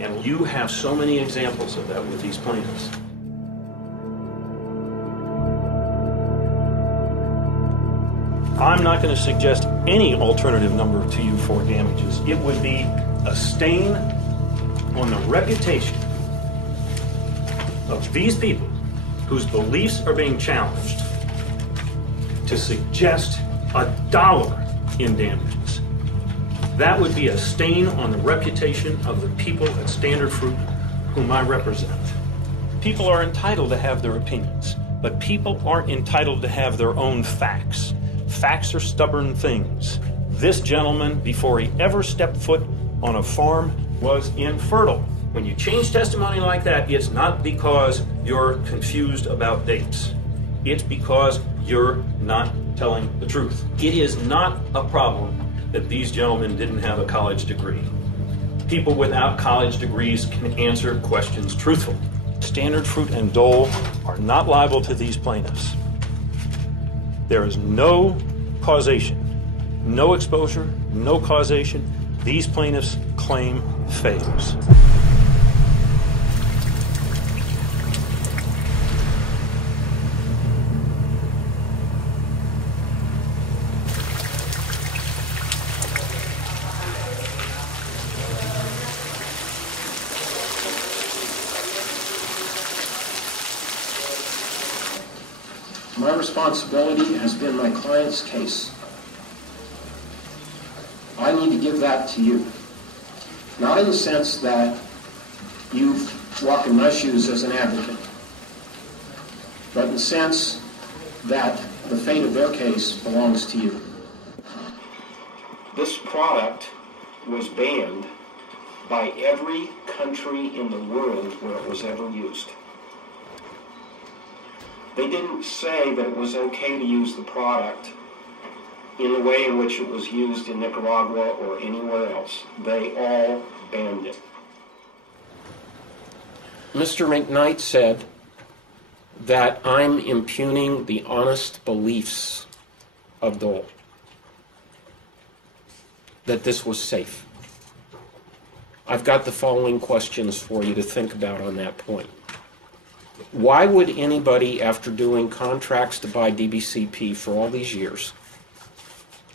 And you have so many examples of that with these plaintiffs. I'm not going to suggest any alternative number to you for damages. It would be a stain on the reputation of these people whose beliefs are being challenged to suggest $1 in damages. That would be a stain on the reputation of the people at Standard Fruit whom I represent. People are entitled to have their opinions, but people aren't entitled to have their own facts. Facts are stubborn things. This gentleman, before he ever stepped foot on a farm, was infertile. When you change testimony like that, it's not because you're confused about dates. It's because you're not telling the truth. It is not a problem that these gentlemen didn't have a college degree. People without college degrees can answer questions truthfully. Standard Fruit and Dole are not liable to these plaintiffs. There is no causation, no exposure, no causation. These plaintiffs' claim fails. My responsibility has been my client's case. I need to give that to you. Not in the sense that you walk in my shoes as an advocate, but in the sense that the fate of their case belongs to you. This product was banned by every country in the world where it was ever used. They didn't say that it was okay to use the product in the way in which it was used in Nicaragua or anywhere else. They all banned it. Mr. McKnight said that I'm impugning the honest beliefs of Dole, that this was safe. I've got the following questions for you to think about on that point. Why would anybody, after doing contracts to buy DBCP for all these years,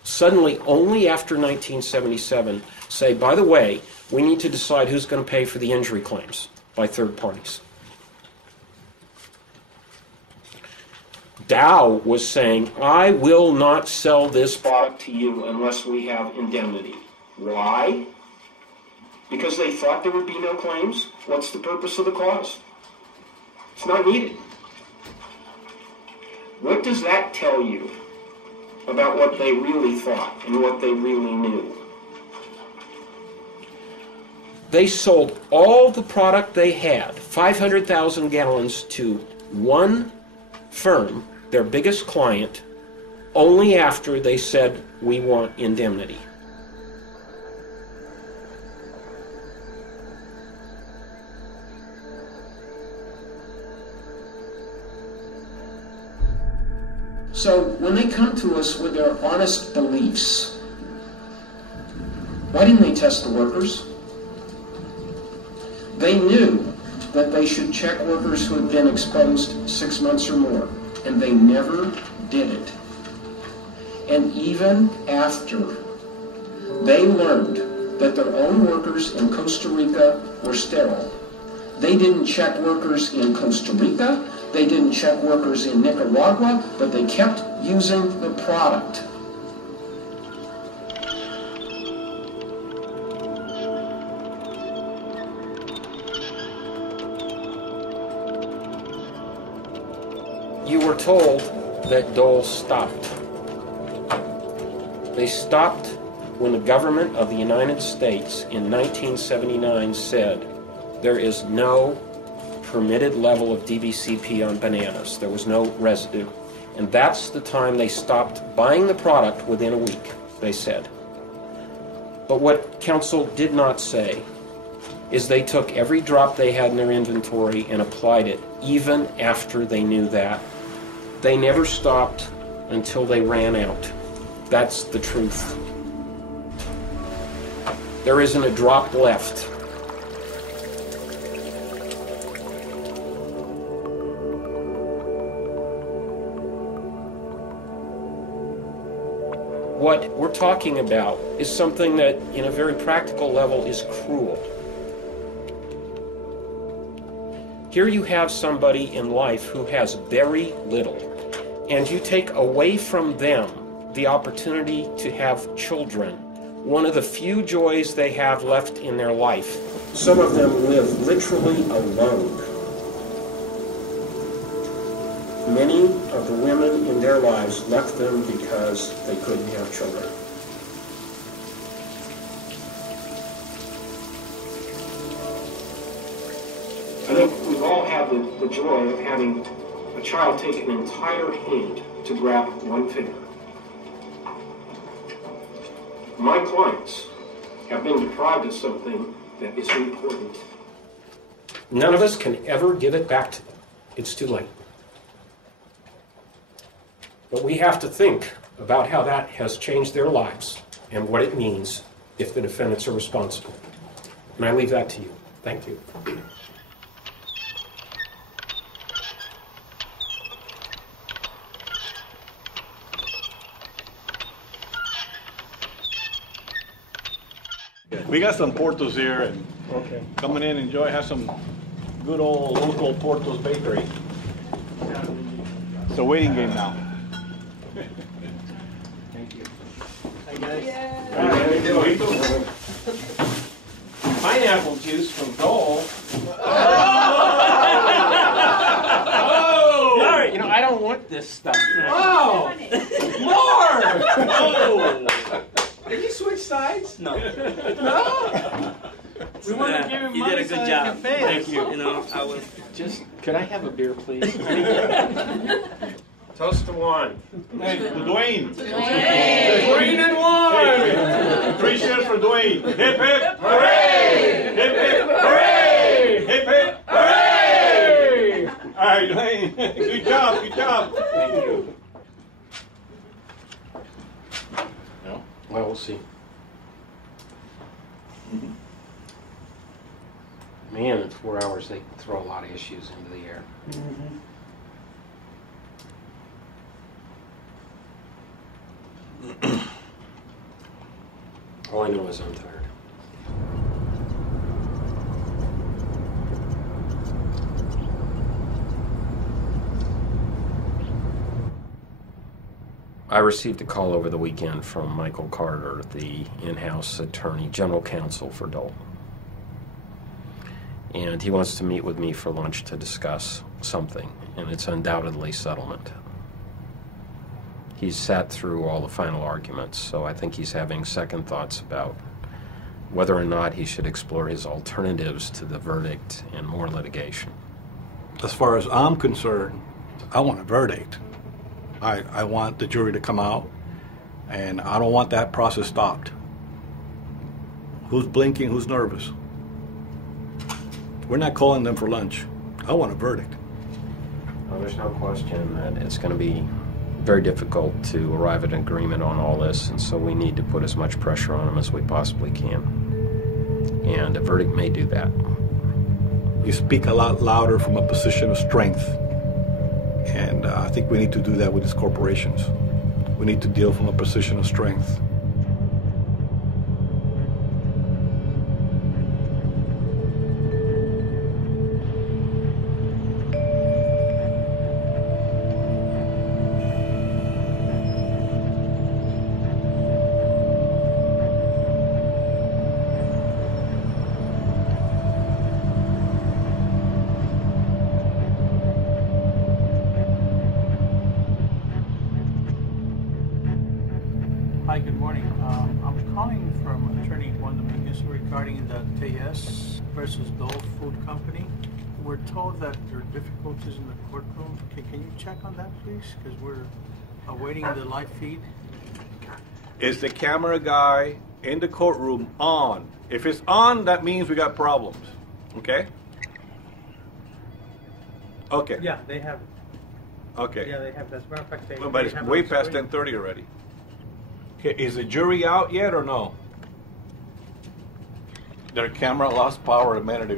suddenly, only after 1977, say, by the way, we need to decide who's going to pay for the injury claims by third parties? Dow was saying, I will not sell this product to you unless we have indemnity. Why? Because they thought there would be no claims? What's the purpose of the clause? It's not needed. What does that tell you about what they really thought and what they really knew? They sold all the product they had, 500,000 gallons, to one firm, their biggest client, only after they said, we want indemnity. So when they come to us with their honest beliefs, why didn't they test the workers? They knew that they should check workers who had been exposed 6 months or more, and they never did it. And even after they learned that their own workers in Costa Rica were sterile, they didn't check workers in Costa Rica, they didn't check workers in Nicaragua, but they kept using the product. You were told that Dole stopped. They stopped when the government of the United States in 1979 said there is no permitted level of DBCP on bananas. There was no residue. And that's the time they stopped buying the product within a week, they said. But what counsel did not say is they took every drop they had in their inventory and applied it, even after they knew that. They never stopped until they ran out. That's the truth. There isn't a drop left. What we're talking about is something that, in a very practical level, is cruel. Here you have somebody in life who has very little, and you take away from them the opportunity to have children, one of the few joys they have left in their life. Some of them live literally alone. Many of the women in their lives left them because they couldn't have children. I think we've all had the joy of having a child take an entire hand to grab one finger. My clients have been deprived of something that is important. None of us can ever give it back to them. It's too late. But we have to think about how that has changed their lives and what it means if the defendants are responsible. And I leave that to you. Thank you. We got some Portos here, and coming in, enjoy, have some good old local Portos bakery. It's a waiting game now. Thank you. Hi guys. Pineapple juice from Dole. Sorry. You know, I don't want this stuff. Oh! More! Oh! Did you switch sides? No. No? We want to give him You money did a so good he job. can pay Thank us. you. You know, I was. Just, could I have a beer, please? Toast to one. Hey, to Dwayne. Dwayne and one! 3 shares for Dwayne. Hip hip hooray! Hip hip hooray! Hip hip hooray! All right, Dwayne. Good job. Good job. Thank you. Well, we'll see. Man, in 4 hours they throw a lot of issues into the air. All I know is I'm tired. I received a call over the weekend from Michael Carter, the in-house attorney, general counsel for Dole. And he wants to meet with me for lunch to discuss something, and it's undoubtedly settlement. He's sat through all the final arguments, so I think he's having second thoughts about whether or not he should explore his alternatives to the verdict and more litigation. As far as I'm concerned, I want a verdict. I want the jury to come out, and I don't want that process stopped. Who's blinking? Who's nervous? We're not calling them for lunch. I want a verdict. Well, there's no question that it's going to be very difficult to arrive at an agreement on all this, and so we need to put as much pressure on them as we possibly can. And a verdict may do that. You speak a lot louder from a position of strength. And I think we need to do that with these corporations. We need to deal from a position of strength. Hi, good morning. I'm calling from Attorney Juan Dominguez regarding the Tellez versus Dole Food Company. We're told that there are difficulties in the courtroom. Can you check on that, please? Because we're awaiting the live feed. Is the camera guy in the courtroom on? If it's on, that means we got problems. Okay? Okay. Yeah, they have it. Okay. Yeah, they have. As a matter of fact, But they it's have it way on past screen. 10:30 already. Okay, is the jury out yet or no? Their camera lost power a minute ago.